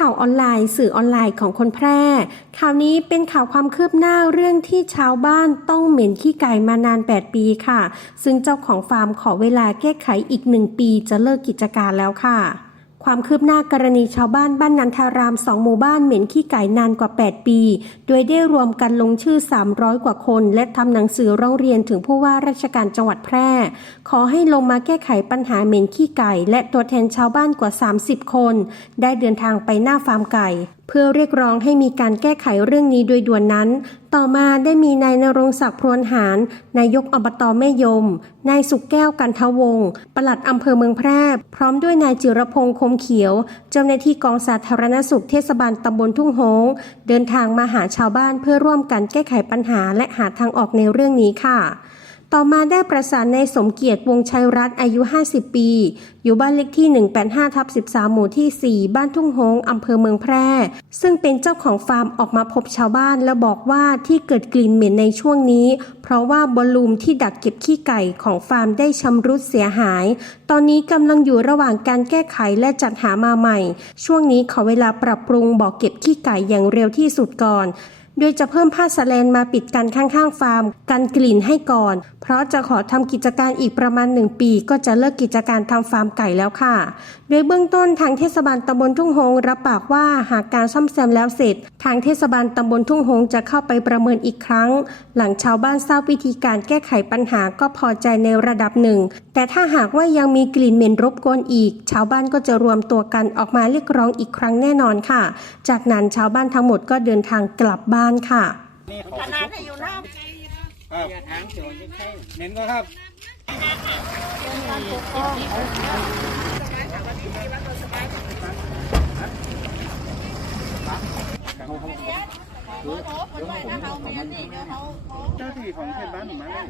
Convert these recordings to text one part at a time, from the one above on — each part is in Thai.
ข่าวออนไลน์ สื่อออนไลน์ของคนแพร่ ข่าวนี้เป็นข่าวความคืบหน้าเรื่องที่ชาวบ้านต้องเหม็นขี้ไก่มานาน 8 ปีค่ะ ซึ่งเจ้าของฟาร์มขอเวลาแก้ไขอีก 1 ปีจะเลิกกิจการแล้วค่ะ ความคืบหน้ากรณีชาวบ้านบ้านนันทารามสองหมู่บ้านเหม็นขี้ไก่นานกว่า 8 ปี โดยได้รวมกันลงชื่อ 300 กว่าคน และทำหนังสือร้องเรียนถึงผู้ว่าราชการจังหวัดแพร่ ขอให้ลงมาแก้ไขปัญหาเหม็นขี้ไก่ และตัวแทนชาวบ้านกว่า 30 คน ได้เดินทางไปหน้าฟาร์มไก่ เพื่อเรียกร้องให้มีการแก้ไขเรื่องนี้โดยด่วนนั้น ต่อมาได้มีนายนรงศักดิ์พรวนหาร นายกอบตแม่ยม นายสุกแก้วกันทวงศ์ปลัดอำเภอเมืองแพร่ พร้อมด้วยนายจิรพงษ์คมเขียว เจ้าหน้าที่กองสาธารณสุขเทศบาลตำบลทุ่งโฮงเดินทางมาหาชาวบ้านเพื่อร่วมกันแก้ไขปัญหาและหาทางออกในเรื่องนี้ค่ะ ต่อมาได้ประสานในายสมเกียรติวงชัยรัตน์อายุ 50 ปี อยู่บ้านเลขที่ 185ทับ13 หมู่ที่ 4 บ้านทุ่งโฮงอำเภอเมืองแพร่ ซึ่งเป็นเจ้าของฟาร์มออกมาพบชาวบ้าน และบอกว่าที่เกิดกลิ่นเหม็นในช่วงนี้ เพราะว่าบอลลูมที่ดักเก็บขี้ไก่ของฟาร์มได้ชำรุดเสียหาย ตอนนี้กำลังอยู่ระหว่างการแก้ไขและจัดหามาใหม่ ช่วงนี้ขอเวลาปรับปรุงบ่อเก็บขี้ไก่อย่างเร็วที่สุดก่อน โดยจะเพิ่มผ้าสแลนมาปิดกันข้างๆฟาร์ม กันกลิ่นให้ก่อน เพราะจะขอทำกิจการอีกประมาณ 1 ปี ก็จะเลิกกิจการทำฟาร์มไก่แล้วค่ะ โดยเบื้องต้นทางเทศบาลตำบลทุ่งหงรับปากว่าหากการซ่อมแซมแล้วเสร็จ ทางเทศบาลตำบลทุ่งหงจะเข้าไปประเมินอีกครั้ง หลังชาวบ้านทราบวิธีการแก้ไขปัญหาก็พอใจในระดับหนึ่ง แต่ถ้าหากว่ายังมีกลิ่นเหม็นรบกวนอีก ชาวบ้านก็จะรวมตัวกันออกมาเรียกร้องอีกครั้งแน่นอนค่ะ จากนั้นชาวบ้านทั้งหมดก็เดินทางกลับบ้านค่ะ ขนาดให้อยู่น้ครับทางเสียวจะใช่เน้นก็ครับเจ้าที่ของเทศบาลมาเลย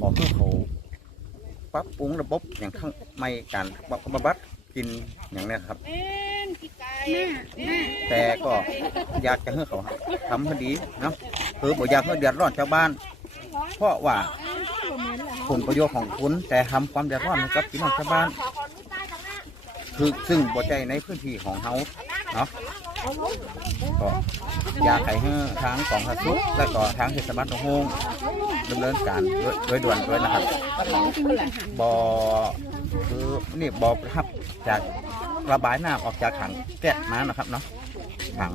บอกให้เขาปรับปรุงระบบอย่างข้างไม่การบำบัด กินอย่างเนี้ยครับ แต่ก็อยากจะให้เขาทำให้ดีเนาะคือบอกอยากให้เดือดร้อนชาวบ้าน เพราะว่าผลประโยชน์ของคุณแต่ทำความเดือดร้อนให้กับพี่น้องชาวบ้าน คือซึ่งบ่ใจในพื้นที่ของเขาเนาะก็อยากให้ทางกองทัพสุขและก็ทางเทศบาลตะโฮงดำเนินการด้วยด้วยด่วนด้วยนะครับบอ คือนี่บอรับจากระบายน้ำออกจากถังแก๊สมานะครับเนาะถัง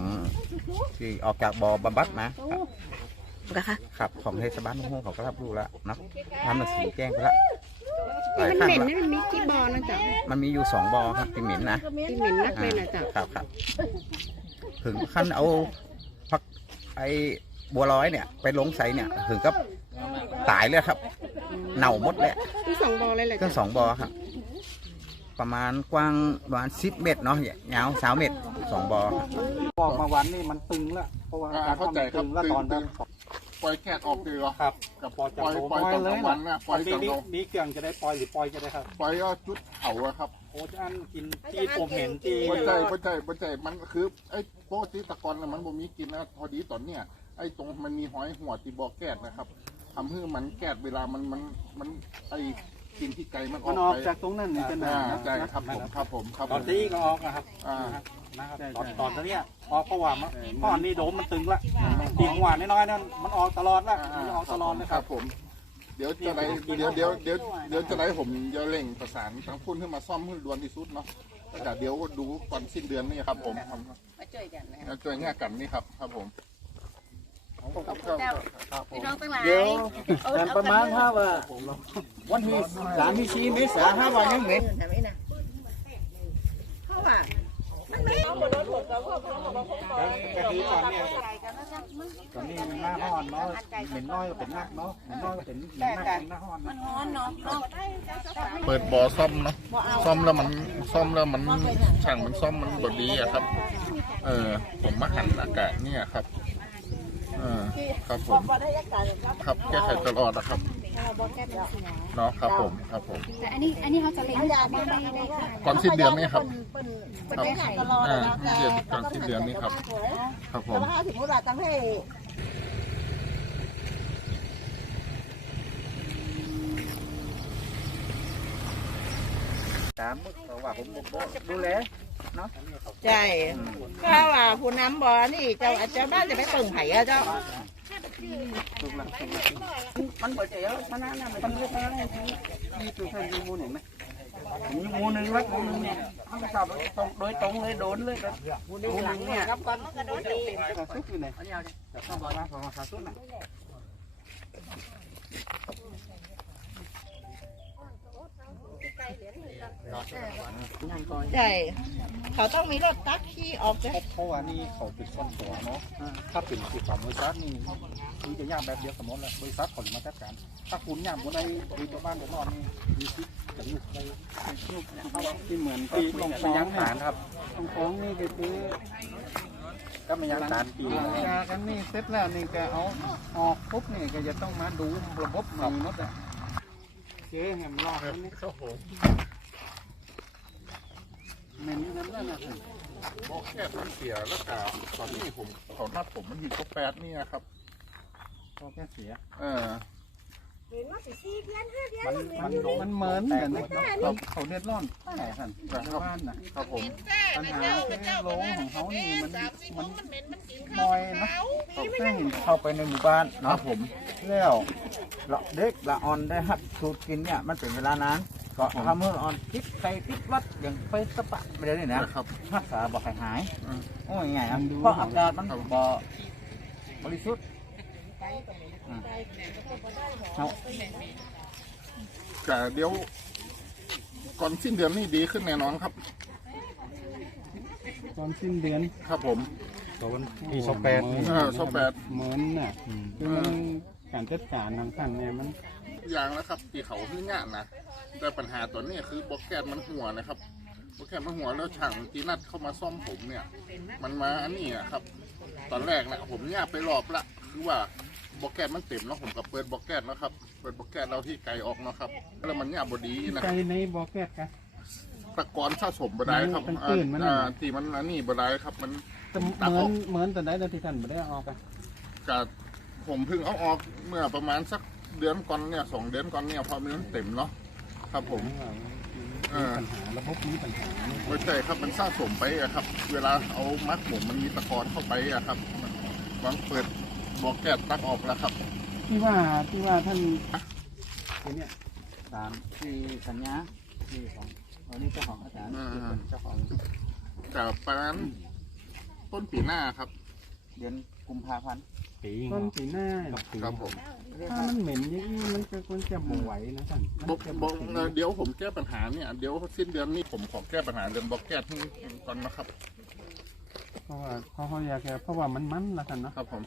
ที่ออกจากบอบำบัดนะครับำค่ะครับของเทศบาลตะโฮงเขาก็รับรู้แล้วเนาะทำหนังสือแจ้งไปแล้วหลายมันครั้งเหม็นแล้วนะมันมีกี่บอนะจ๊ะมันมีอยู่สองบอครับที่เหม็นนะที่เหม็นนักเลยนะจ๊ะครับครับ ถึงขั้นเอาพักไอ้บัวร้อยเนี่ย ไปลงใส่เนี่ยถึงกับตายเลยครับ เน่าหมดเลยที่สองบอเลยแหละเครื่องสองบอครับ ประมาณกว้างประมาณสิบเมตรเนาะยาวสามเมตรสองบอครับบอกมาวันนี้มันตึงแล้วเพราะว่าอ่าการเข้าใจครับตึงแล้วตอนนั้นปล่อยแก๊สออกดีเหรอครับกับพอจะปล่อยโตปล่อยน้อยตอนเลกลายงวันนะปล่อยนี่ตอนนี่กลางนี่เกี่ยงจะได้ปล่อยหรือปล่อยจะได้ครับปล่อยก็จุดเผาอะครับโอ้จะอันกินที่ผมเห็นที่ปัจจัยปัจจัยปัจจัยมันคือไอ้ปกติแตะกอนน่ะมันบ่มีกินนะพอดีตอนเนี้ยไอ้ตรงมันมีหอยหัวตีบ่อแก๊สนะครับทำให้มันแก๊สเวลามันมันมันไอ้ กินที่ไกลมันอมัอนกออกไปจากตรงนั้นนี่จะหนาอ่านะใช่ครับผมครับผมครับตอนที่ก็ออกนะครับอ่า นะครับตอนตอนนี้ออกเพราะว่ามันก้อนนี้โดมมันตึงละตีของหวานน้อยๆนั่นมันออกตลอดละมันออกตลอดเลยคครัรับบผม เดี๋ยวจะไหนเดี๋ยวเดี๋ยวเดี๋ยวเดี๋ยวจะไหนผมจะเร่งประสานทางพุ่นขึ้นมาซ่อมให้ด่วนที่สุดเนาะแต่เดี๋ยวดูก่อนสิ้นเดือนนี่ครับผมครับมาช่วยกันนะมาช่วยงานกันนี่ครับครับผม พี่น้องทั้งหลายเดี๋ยวแต่ประมาณถ้าว่า วันที่สามที่สี่เมษาห้าวันยังเม็นทำไมนะเพราะว่าก็คือตอนเนี้ยตอนนี้หน้าห้อนเนาะเหม็นน้อยก็เป็นหนักเนาะเหม็นน้อยก็เป็นเหม็นนักเป็นหน้าห้อนนร้อนเนาะเปิดบ่อซ่อมเนาะซ่อมแล้วมันซ่อมแล้วมันช่างมันซ่อมมันบดีอะครับ เออ ผมมาหันอากาศเนี่ยครับ เออครับผมครับแก้ไขตลอดนะครับ เนาะครับผมครับผม แต่อันนี้อันนี้เขาจะเลี้ยงยาบ้านได้ได้ค่ะก่อนสิ้นเดือนนี้ครับเป็นได้ไข่อ่าเดือนก่อนสิ้นเดือนนี้ครับ ครับผมถ้าถึงเวลาต้องให้ตามเพราะว่าผมบ่ดูแลใช่ก็ว่าผู้นำบ่อนี่เจ้าอาจจะบ้านจะไปตึงไผ่อะเจ้า มันบ่ใจแล้วชนะนะมันไม่ชนะนี่ตัวท่านมีมูหนึ่งไหมมีมูหนึ่งแล้วมูหนึ่งเนี่ยเขาก็จับตรงโดยตรงเลยโดนเลยมูหนึ่งเนี่ยซุกอยู่ไหนจะเข้ามาของขาสุดนะใช่เขาต้องมีรถตักขี้ออกจ้ะเพราะว่านี่เขาเป็นซ่อนตัวเนาะถ้าเป็นสิทธิ์ของบริษัทนี่ คือจะย่ากแบบเดียวกับมดแหละบริษัทเขาจะมาจัดการ ถ้าคุณย่ากบนในบริษัทบ้านเดือดร้อนมีสิทธิ์จะอยู่ในที่เหมือนปีที่ลลงไปฟ้องยังฐายนครับลงฟ้องนี่ก็คือก็ไม่ยังฐานปีหลังจากกันนี่เสร็จแล้วนี่ก็เอาออกปุ๊บนี่ก็จะต้องมาดูระบบมีหมดอะเจ๊แหมรอบนี่ครับผมเม็นนั่นน่ะบอกแค่ผมเสียแล้วกาตอนนี้ผมขานัดผมมันอยู่ก็แปดนี่ยครับ พอแค่เสีย เออมันมันมันเหมือนกันนะเขาเขาเดือดร้อนแต่ท่านชาวบ้านน่ะครับผม ปัญหาคือโรงของเขานี่มันมันมอยนะซึ่งเข้าไปในหมู่บ้านครัเนาะบผม แล้วละเด็กละอ่อนได้หัดสูตรกินเนี่ยมันเป็นเวลานานก็ทำให้ละอ่อนคิดใครคิดวัดอย่างไปสปะไปเลยนี่นะนะครับรักษาบ่หายหายอืมโอ้ยไงครับเพราะอากาศมันบ่บริสุทธิ์ อืมเอาแต่เดี๋ยวก่อนสิ้นเดือนนี่ดีขึ้นแน่นอนครับ ตอนสิ้นเดือนครับผมตอนปีสองแปดเออสองแปดเหมือนน่ะคือมันการจัดการทางท่านเนี่ยมันอย่างแล้วครับที่เขาที่งานนะแต่ปัญหาตัวนี้คือบล็อกแกนมันหัวนะครับบล็อกแกนมันหัวแล้วช่างที่นัดเข้ามาซ่อมผมเนี่ย มันมาอันนี้อะครับ ตอนแรกนะผมย่าไปรอบละคือว่า บล็อกแกนมันเต็มเนาะผมก็เปิดบล็อกแกนเนาะครับ เปิดบล็อกแกนเราที่ไกลออกเนาะครับ แล้วมันย่าบดีนะใจในบอแกตกันตะกอนสะสมบดายครับมันตื้นมันอ่าที่มันอันนี้บดายครับ มันแต่เหมือนเหมือนตอนไหนตอนที่ท่านไม่ได้ออกอะกับผมเพิ่งเอาออกเมื่อประมาณสักเดือนก่อนเนี่ยสองเดือนก่อนเนี่ยพอมันเต็มเนาะครับผมมีปัญหาระบบมีปัญหาไม่ใช่ครับมันสะสมไปอะครับ เวลาเอามัดผมมันมีตะกอนเข้าไปอะครับมันวางเปิด บอกแกะตักออกแล้วครับ ที่ว่าที่ว่าท่านทีเนี้ยตามที่สัญญาที่ของอันนี้เจ้าของอาจารย์ที่เป็นเจ้าของแต่ประมาณต้นปีหน้าครับ เดือนกุมภาพันธ์ปีต้นปีหน้าปีครับผมถ้ามันเหม็นอย่างนี้มันจะควรจะบ่ไหวนะท่านมันบอกจะบอกถึงเอ่อเดี๋ยวผมแก้ปัญหาเนี่ย เดี๋ยวสิ้นเดือนนี้ผมขอแก้ปัญหาเดือนบอกแก้ที่ก่อนนะครับ เพราะว่าเขาเขาอยากจะเพราะว่ามันมันละท่านเนาะครับผม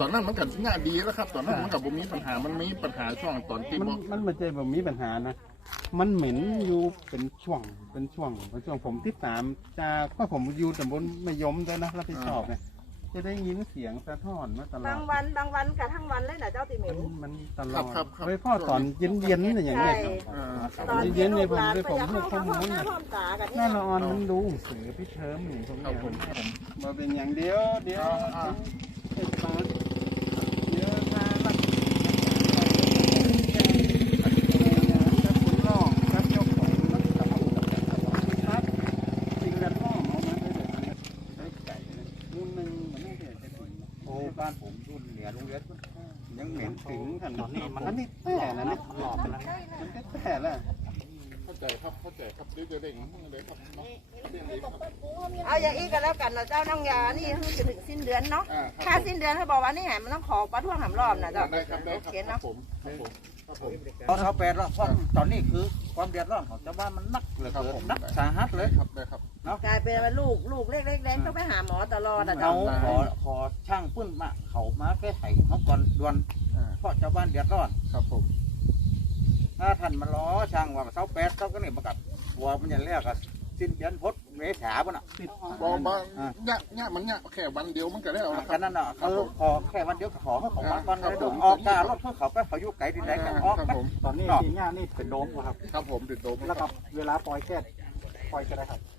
ตอนนั้นมันกันง่ายดีแล้วครับ ตอนนั้นมันกับผมมีปัญหามันมีปัญหาช่วงตอนที่มันบอกมันไม่ใช่แบบมีปัญหานะ มันเหม็นอยู่เป็นช่วง เป็นช่วง เป็นช่วงผมที่ตามจากก็ผมอยู่ตำบลไม่ยมด้วยนะรับผิดชอบเนี่ยจะได้ยินเสียงสะท้อนมาตลอบาดงวันบางวันกับทั้งวันเลยนะเจ้าติเหม็มันนมันตลครัอบดครับครับโดยเฉพาะตอนเย็นเย็นๆเนี่ยอย่างเงี้ยใช่เอ่อตอนเย็ที่นๆลูเนี่ยกผมหลานได้ไปผมยังให้ห้องข้อทำมูห้องลหน้าเนี่ยห้องตากันแน่นี่นอนมันดูสื่อพิเทิมหนึ่งตรงครัเนี้บผมมาเป็นอย่างเดียวเดียวเทศบาลเยอะมาลักครับคุณรองครับยกของนักกับครับสิ่งแวดล้อมเอามาได้เลยได้ไก่เลยมูลหนึ่งมันไม่ได้จะถึง โอ้ บ้านผมรุ่นเหนือโรงเรียนยังเหม็นถึงขนาดนี้มันอันนี้แต่นะเนี่ยหลอกไปแล้วมันก็แต่แล้วเข้า ใจครับเข้าใจครับเดี๋ยวจะเร่งมือเลยครับเนาะเร่งเลยครับเอาอย่างอีกก็แล้วกันนะเจ้าน้องยานี่จะถึงสิ้นเดือนเนาะอ่าคถ้ารับสิ้นเดือนเขาบอกว่านี่ไงมันต้องขอประท้วงหำรอบนะเจ้าได้ครับได้โอครับเคครัเนาะบผมครับผมครับผม ตอนเขาแปดแล้วเพราะตอนนี้คือความเดือดร้อนของชาวบ้านมันนักเหลือครับเกิผนมนักสาหัสเลยครับได้ครับ กลายเป็นว่าลูกลูกเล็กๆแดงต้องไปหาหมอตลอดอะเราเจ้าขอขอช่างปื้นมาเขามาแก้ไขเขาก่อนด่วนอ่า เพราะชาวบ้านเดือดร้อน ครับผม ถ้าท่านมาล้อช่างว่าเสาแปดเสาก็นี่ประกับวัวมันจะเรียกอะสิ้นเดือนพดเมษาปุ่นอะบอกมาเนี่ยเนี่ยมันเนี่ยแค่วันเดียวมันก็ได้แล้วนะคกัรันบนั่นอะครับคือผมขอแค่วันเดียวก็ขอให้เขามาก่อนครัเลบยผมออกการรถเพื่อเขาไปเขาอยู่ไกลที่ไหนก็ออกครับไปผมตอนนี้ทีนี้นี่เป็นโดมครับครับผมติดโดมแล้วก็เวลาปล่อยแก๊สปล่อยก็ได้ครับ